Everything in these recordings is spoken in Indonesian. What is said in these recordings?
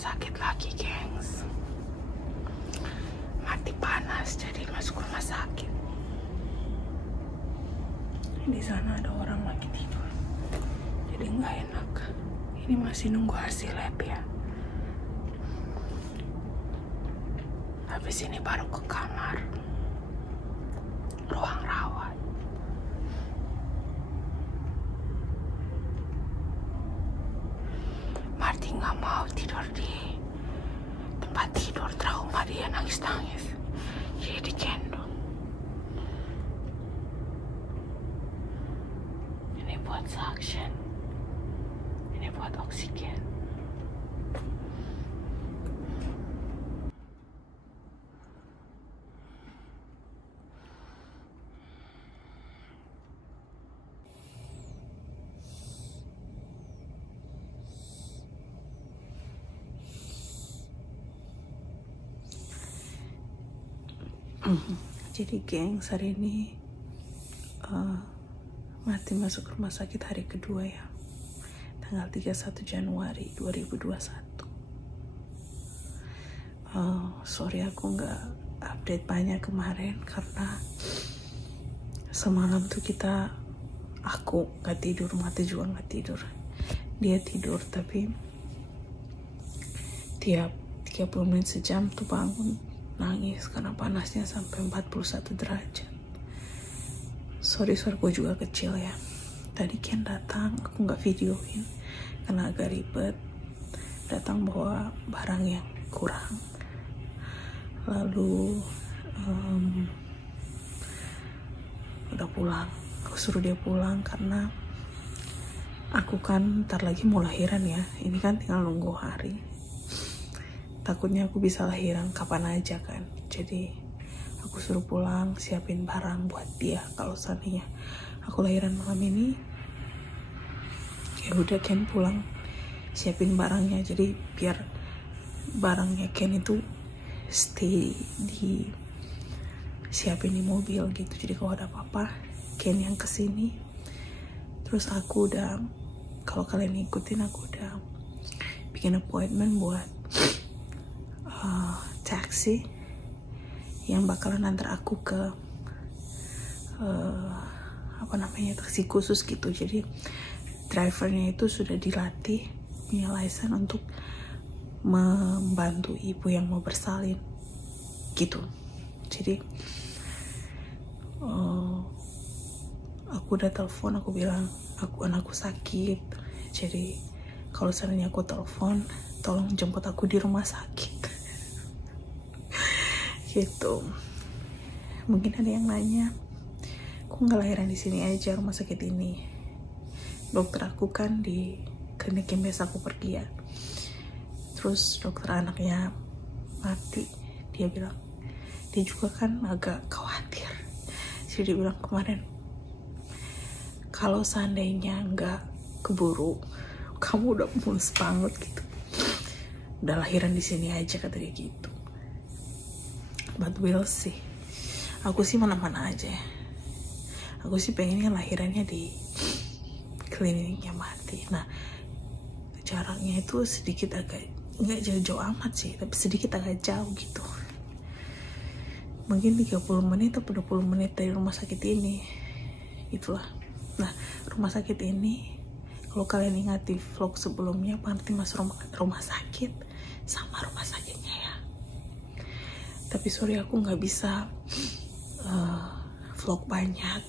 sakit lagi, gengs. Mati panas, jadi masuk rumah sakit. Di sana ada orang lagi tidur, jadi nggak enak. Ini masih nunggu hasil lab ya. Habis ini baru ke kamar, ruang rawat. Marty nggak mau tidur di tempat tidur, trauma dia nangis-nangis, jadi digendong. Ini buat suction, ini buat oksigen. Jadi gengs, hari ini Marty masuk rumah sakit hari kedua ya, tanggal 31 Januari 2021. Sorry aku nggak update banyak kemarin karena semalam tuh aku nggak tidur, Marty juga nggak tidur. Dia tidur tapi tiap 30 menit sejam tuh bangun nangis karena panasnya sampai 41 derajat. Sorry suaraku juga kecil ya. Tadi Ken datang, aku nggak videoin karena agak ribet. Datang bawa barang yang kurang. Lalu udah pulang. Aku suruh dia pulang karena aku kan ntar lagi mau lahiran ya. Ini kan tinggal nunggu hari. Takutnya aku bisa lahiran kapan aja kan. Jadi aku suruh pulang, siapin barang buat dia kalau seandainya aku lahiran malam ini. Ya udah Ken pulang siapin barangnya, jadi biar barangnya Ken itu stay di siapin di mobil gitu. Jadi kalau ada apa-apa Ken yang kesini. Terus aku udah, kalau kalian ikutin, aku udah bikin appointment buat taksi yang bakalan antar aku ke taksi khusus gitu. Jadi drivernya itu sudah dilatih, punya license untuk membantu ibu yang mau bersalin gitu. Jadi aku udah telepon, aku bilang anakku sakit, jadi kalau seandainya aku telepon tolong jemput aku di rumah sakit. Gitu. Mungkin ada yang nanya, kok nggak lahiran di sini aja, rumah sakit ini? Dokter aku kan di klinik yang biasa aku pergi ya. Terus dokter anaknya Marty, dia bilang dia juga kan agak khawatir. Jadi dia bilang kemarin, kalau seandainya nggak keburu, kamu udah mulus banget gitu, udah lahiran di sini aja, kata dia gitu. But we'll see. Aku sih mana-mana aja ya. Aku sih pengennya lahirannya di kliniknya Marty. Nah, jaraknya itu sedikit agak, nggak jauh-jauh amat sih, tapi sedikit agak jauh gitu. Mungkin 30 menit atau 20 menit dari rumah sakit ini. Itulah. Nah, rumah sakit ini, kalau kalian ingat di vlog sebelumnya, Marty masuk rumah sakit sama rumah sakitnya ya. Tapi sorry aku nggak bisa vlog banyak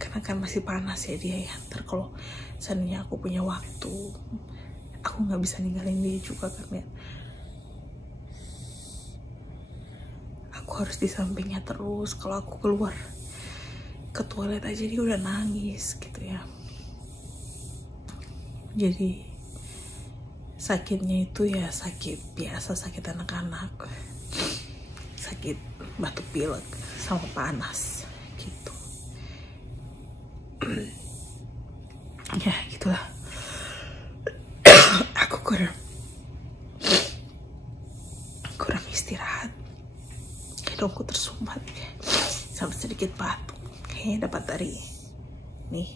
karena kan masih panas ya dia ya. Ntar kalau seandainya aku punya waktu, aku nggak bisa ninggalin dia juga kan ya. Aku harus di sampingnya terus. Kalau aku keluar ke toilet aja dia udah nangis gitu ya. Jadi sakitnya itu ya sakit biasa, sakit anak-anak, sakit batuk pilek sama panas gitu. Ya gitulah. Aku kurang istirahat, hidungku tersumbat sama sedikit batuk, kayaknya dapat dari nih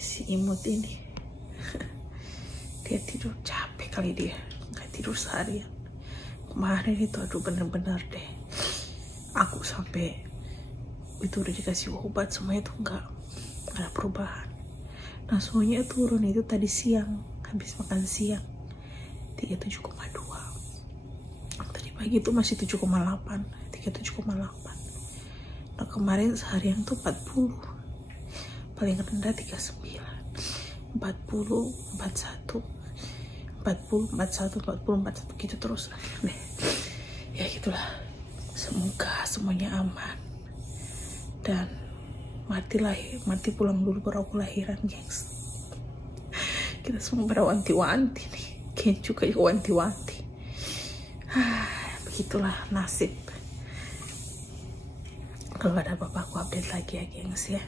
si imut ini. Dia tidur capek kali, dia nggak tidur seharian kemarin itu. Aduh bener-bener deh, aku sampai itu udah dikasih obat semuanya tuh nggak ada perubahan. Nah suhunya turun itu tadi siang, habis makan siang 37,2. Tadi pagi itu masih 7,8, 37,8. Nah kemarin seharian tuh 40, paling rendah 39, 40, 41, 40, 41 gitu terus deh. Ya gitulah, semoga semuanya aman dan mati pulang dulu baru aku lahiran, gengs. Kita semua berawanti-wanti nih, Kencu kayak wanti-wanti. Begitulah nasib. Kalau ada apa-apa aku update lagi ya, gengs ya.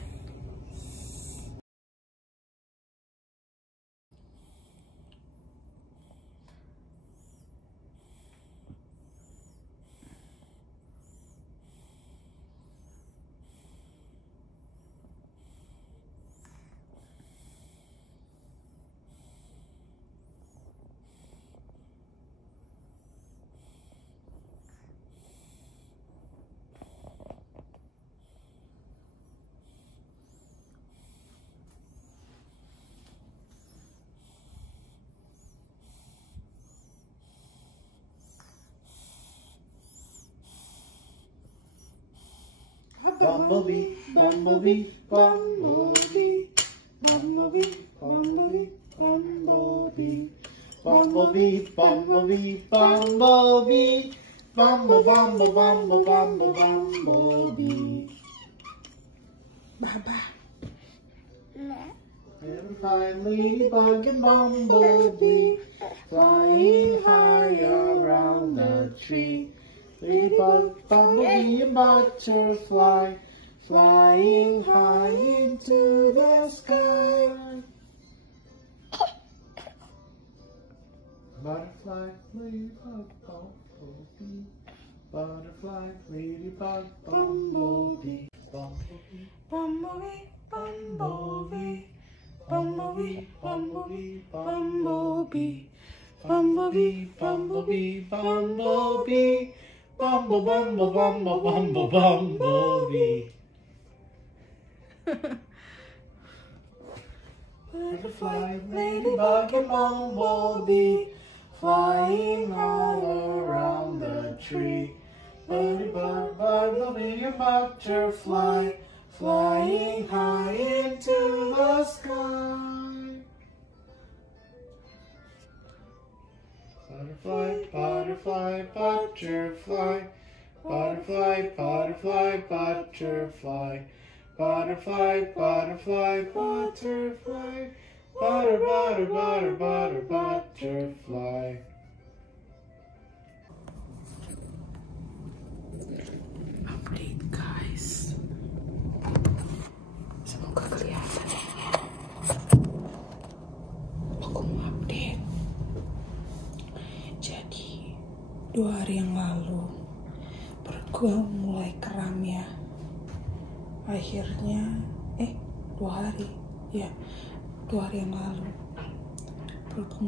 Bumblebee, bumblebee, bumblebee, bumblebee, bumblebee, bumblebee, bumblebee, bumblebee, bumblebee, bumble, bumble, bumble, bumble, bumblebee. Baba. And fine ladybug and bumblebee, flying high around the tree. Ladybug, bumblebee, and butterfly, flying high into the sky. Butterfly, ladybug, bumblebee. Butterfly, ladybug, bumblebee. Bumblebee, Bumblebee, bumblebee, bumblebee, bumblebee, bumblebee, bumblebee, bumblebee, bumblebee. Bumble, bumble, bumble, bumble, bumblebee. Butterfly, ladybug, and bumblebee, flying all around the tree. Ladybug, bumblebee, and butterfly, flying high into the sky. Butterfly, butterfly, butterfly, butterfly, butterfly, butterfly, butterfly, butterfly, butterfly, butter, butter, butter, butter, butterfly. update guys. Semoga kelihatan ya. Aku mau update. Jadi 2 hari yang lalu perutku mulai kram ya. Akhirnya 2 hari ya, 2 hari yang lalu perutku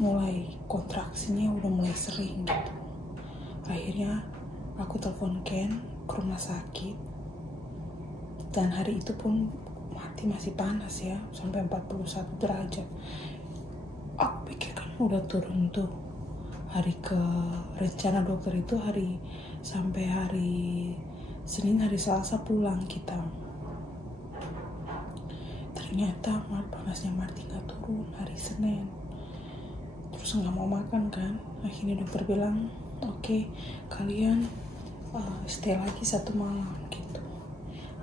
mulai kontraksinya udah mulai sering gitu. Akhirnya aku telepon Ken ke rumah sakit, dan hari itu pun masih panas ya, sampai 41 derajat. Aku pikir kan udah turun tuh. Rencana dokter itu sampai hari Senin, hari Selasa pulang kita. Ternyata panasnya Marti nggak turun hari Senin. Terus nggak mau makan kan. Akhirnya dokter bilang, oke, kalian stay lagi 1 malam gitu.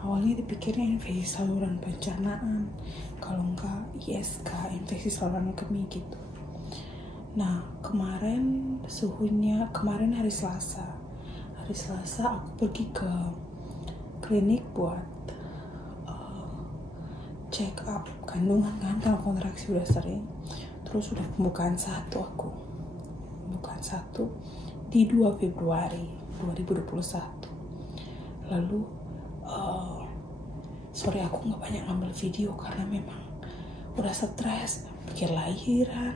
Awalnya dipikirnya infeksi saluran pencernaan, kalau enggak ISK, infeksi saluran kemih gitu. Nah kemarin hari Selasa aku pergi ke klinik buat check up kandungan kan, karena kontraksi udah sering. Terus udah pembukaan 1 di 2 Februari 2021. Lalu sorry aku nggak banyak ngambil video karena memang udah stres, pikir lahiran,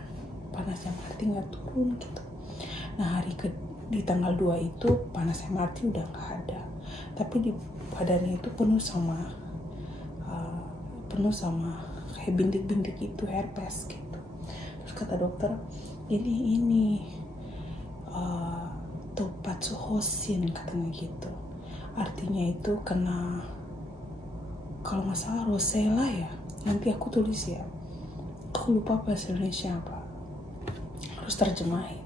panasnya Marty nggak turun gitu. Nah di tanggal 2 itu panasnya Marty udah nggak ada, tapi di badannya itu penuh sama kayak bintik-bintik itu, herpes gitu. Terus kata dokter ini topatsuhosin katanya gitu, artinya itu kena, kalau nggak salah rosella ya, nanti aku tulis ya, aku lupa bahasa Indonesia apa, harus terjemahin.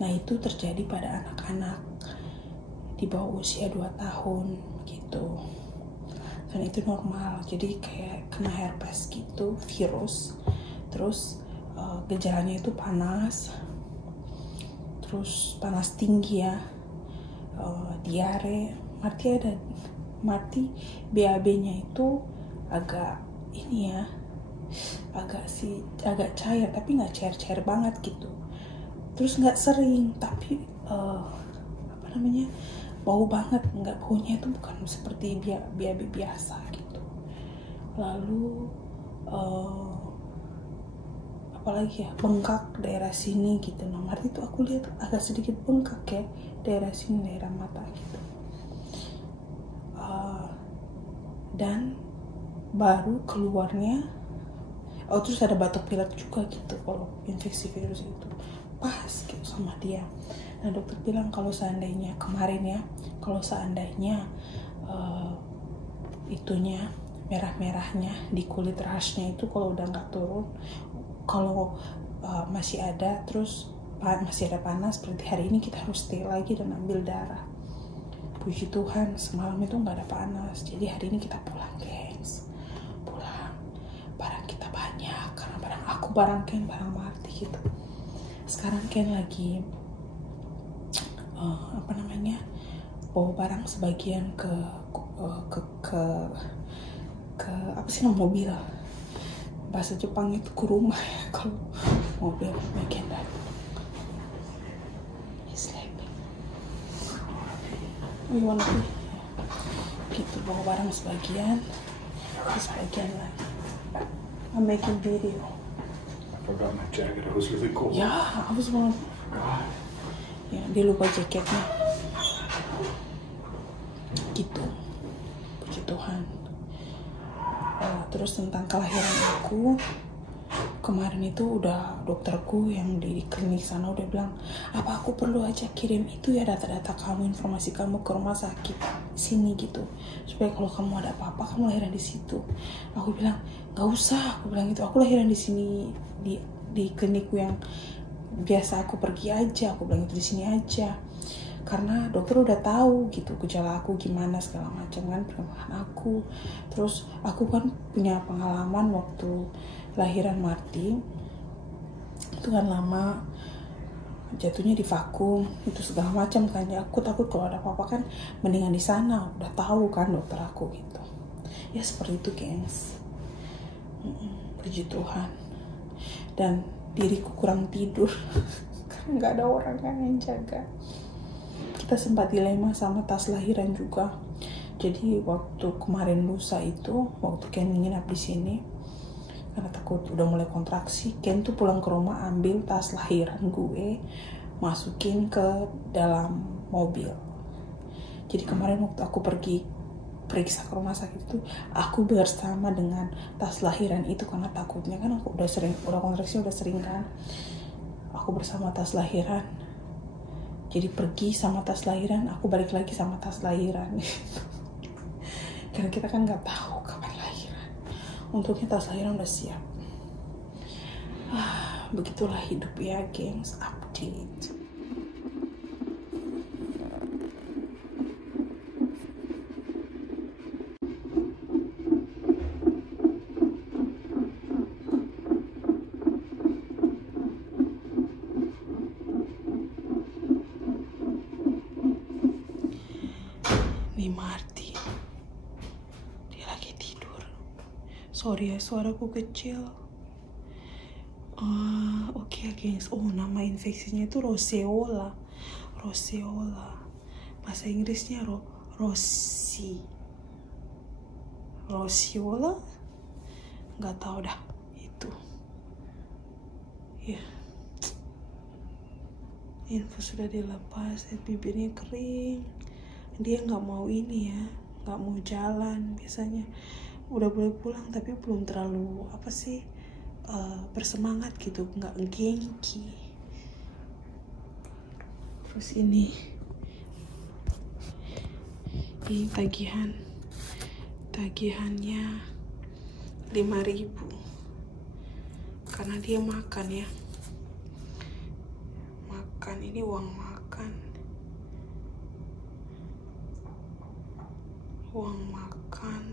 Nah itu terjadi pada anak-anak di bawah usia 2 tahun gitu, dan itu normal. Jadi kayak kena herpes gitu, virus. Terus gejalanya itu panas, terus panas tinggi ya, diare. Marty BAB-nya itu agak ini ya, agak cair, tapi nggak cair banget gitu. Terus nggak sering, tapi bau banget. Nggak, baunya itu bukan seperti BAB biasa gitu. Lalu apalagi ya, bengkak daerah sini gitu. Nah Marty itu aku lihat agak sedikit bengkak ya, daerah sini, daerah mata gitu. Dan baru keluarnya, terus ada batuk pilek juga gitu kalau infeksi virus itu, pas gitu sama dia. Nah dokter bilang kalau seandainya kemarin ya, kalau seandainya itunya merah-merahnya di kulit rasnya itu kalau udah nggak turun, kalau masih ada, terus masih ada panas, berarti hari ini kita harus stay lagi dan ambil darah. Puji Tuhan semalam itu nggak ada panas, jadi hari ini kita pulang gengs, pulang. Barang kita banyak, karena barang aku, barang Ken, barang Marty gitu. Sekarang Ken lagi bawa barang sebagian ke apa sih nama mobil, bahasa Jepang itu kuruma ya, kalau mobil Ken dan he's sleeping. You wanna be? Gitu, bawa barang sebagian, terus sebagian lagi. I'm making video. I forgot my jacket. It was really cold. Ya, I was wrong. Ya, dia lupa jaketnya. Gitu. Puji Tuhan. Terus tentang kelahiran aku, kemarin itu udah dokterku yang di klinik sana udah bilang, apa aku perlu aja kirim itu ya data-data kamu, informasi kamu ke rumah sakit sini gitu, supaya kalau kamu ada apa-apa kamu lahiran di situ. Aku bilang nggak usah, aku bilang gitu, aku lahiran di sini, di klinikku yang biasa aku pergi aja, aku bilang itu di sini aja, karena dokter udah tahu gitu gejala aku gimana segala macam kan, perkembangan aku. Terus aku kan punya pengalaman waktu lahiran Marty itu kan lama, jatuhnya di vakum itu segala macam kan ya. Aku takut kalau ada apa-apa kan mendingan di sana, udah tahu kan dokter aku gitu ya. Seperti itu gengs. Puji Tuhan. Dan diriku kurang tidur karena nggak ada orang kan yang jaga. Kita sempat dilema sama tas lahiran juga. Jadi waktu kemarin lusa itu, waktu Ken nginap di sini, karena takut udah mulai kontraksi, Ken tuh pulang ke rumah ambil tas lahiran gue, masukin ke dalam mobil. Jadi kemarin waktu aku pergi periksa ke rumah sakit itu, aku bersama dengan tas lahiran itu, karena takutnya kan aku udah kontraksi udah sering kan. Aku bersama tas lahiran. Jadi pergi sama tas lahiran, aku balik lagi sama tas lahiran. Karena kita kan nggak tahu kapan lahiran. Untungnya tas lahiran udah siap. Begitulah hidup ya, gengs. Update. Nih Marty, dia lagi tidur. Sorry ya, suaraku kecil. Oke, gengs. Nama infeksinya itu roseola. Bahasa Inggrisnya roseola. Nggak tahu dah itu. Ya. infus sudah dilepas, bibirnya kering. Dia nggak mau ini ya, nggak mau jalan. Biasanya udah boleh pulang tapi belum terlalu bersemangat gitu, nggak gengki. Terus ini tagihannya 5.000 karena dia makan ya, ini uang makan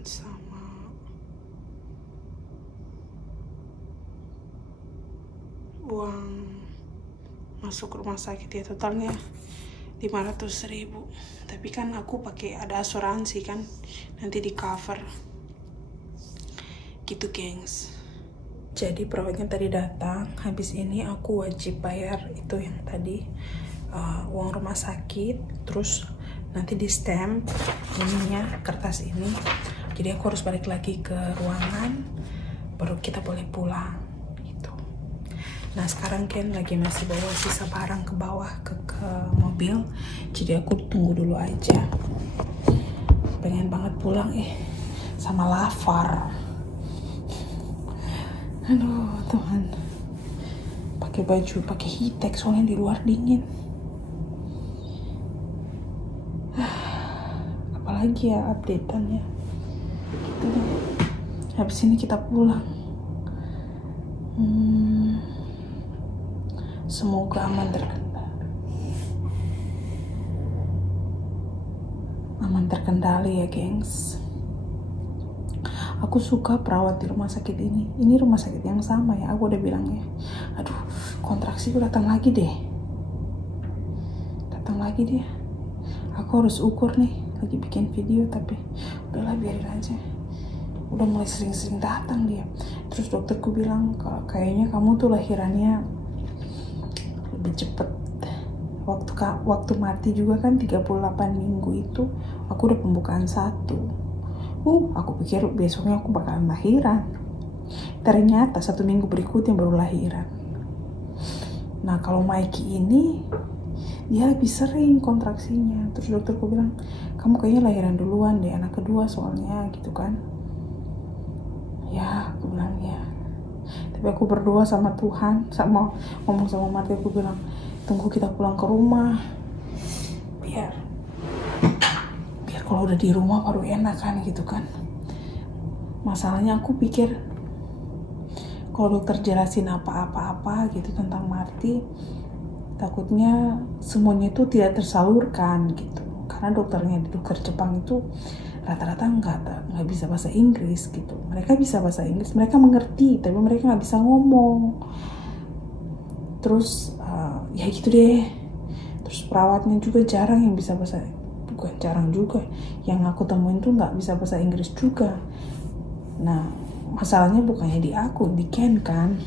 sama uang masuk rumah sakit ya, totalnya 500.000. Tapi kan aku pakai ada asuransi kan, nanti di cover gitu gengs. Jadi perawatnya tadi datang, habis ini aku wajib bayar itu yang tadi uang rumah sakit, terus nanti di stamp ininya, kertas ini. Jadi aku harus balik lagi ke ruangan, baru kita boleh pulang gitu. Nah sekarang Ken lagi masih bawa sisa barang ke bawah ke mobil, jadi aku tunggu dulu aja. Pengen banget pulang sama lapar. Aduh Tuhan, pakai baju, pakai hitek soalnya di luar dingin. Apalagi ya updateannya. Gitu deh. Habis ini kita pulang. Semoga aman terkendali ya gengs. Aku suka perawat di rumah sakit ini. Ini rumah sakit yang sama ya, aku udah bilang ya. Aduh, kontraksiku datang lagi deh. Aku harus ukur nih, lagi bikin video tapi udahlah biarin aja. Udah mulai sering-sering datang dia. Terus dokterku bilang kalau kayaknya kamu tuh lahirannya lebih cepet. Waktu mati juga kan 38 minggu itu aku udah pembukaan 1. Aku pikir besoknya aku bakalan lahiran. Ternyata 1 minggu berikutnya baru lahiran. Nah kalau Mikey ini dia lebih sering kontraksinya. Terus dokterku bilang kamu kayaknya lahiran duluan deh, anak kedua soalnya gitu kan. Ya aku bilang ya. Tapi aku berdoa sama Tuhan, sama ngomong sama Marti, aku bilang tunggu kita pulang ke rumah biar kalau udah di rumah baru enak kan gitu kan. Masalahnya aku pikir kalau dokter jelasin apa-apa gitu tentang Marti, takutnya semuanya itu tidak tersalurkan gitu. Karena dokter Jepang itu rata-rata nggak bisa bahasa Inggris gitu. Mereka bisa bahasa Inggris, mereka mengerti, tapi mereka nggak bisa ngomong. Terus ya gitu deh. Terus perawatnya juga jarang yang bisa bahasa, bukan jarang juga, yang aku temuin tuh nggak bisa bahasa Inggris juga. Nah masalahnya bukannya di aku, di Ken kan,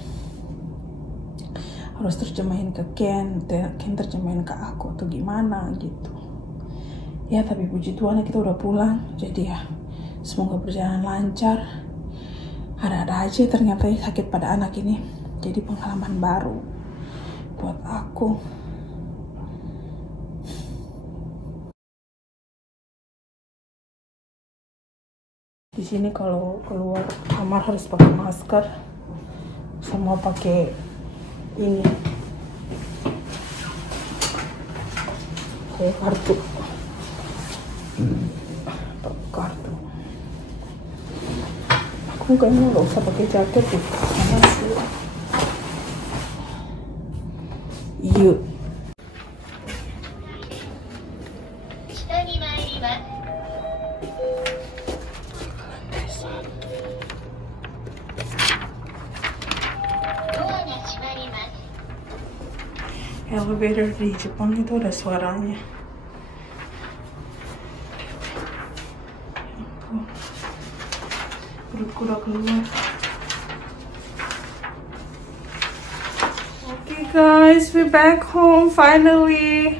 harus terjemahin ke Ken terjemahin ke aku atau gimana gitu ya. Tapi puji Tuhan kita udah pulang, jadi ya semoga berjalan lancar. Ada aja ternyata sakit pada anak ini, jadi pengalaman baru buat aku. Di sini kalau keluar kamar harus pakai masker sama pakai ini kartu. Aku kayaknya nggak usah pakai jaket deh, panas sih. Yuk. Elevator di Jepang itu ada suaranya. Perutku udah keluar. Okay guys, we're back home finally.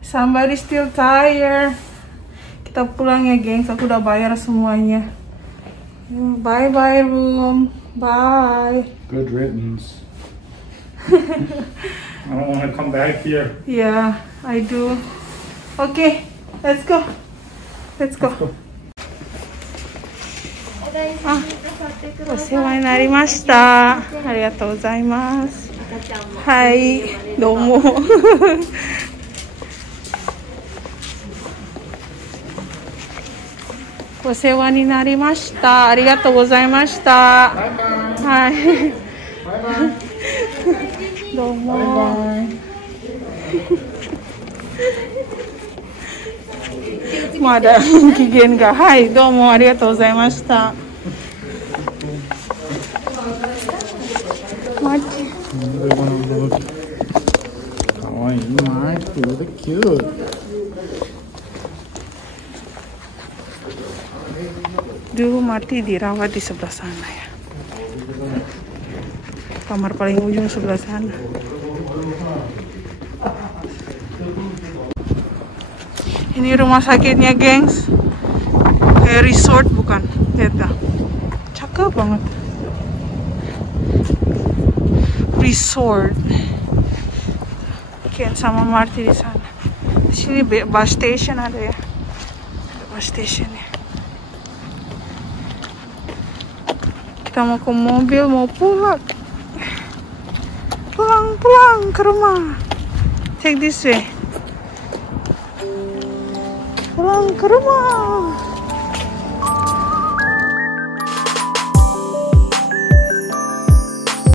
Somebody still tired. Kita pulang ya gengs, aku udah bayar semuanya. Bye bye room. Bye. Good riddance. I don't want to come back here. Yeah, I do. Okay, let's go. Let's go. お世話になりました。ありがとうございます。はい、どうも。お世話になりました。ありがとうございました。はい。どうも。まだ機嫌が、はい、どうもありがとうございました。マジ。かわいいな、cute. Dulu Marty dirawat di sebelah sana ya. Kamar paling ujung sebelah sana. Ini rumah sakitnya, gengs. Kayak resort bukan? Lihat dah. Cakep banget. Resort. Ken sama Marty di sana. Di sini bus station ada ya. Ada bus stationnya. Kita mau ke mobil, mau pulang. Pulang ke rumah. Take this way. Pulang ke rumah.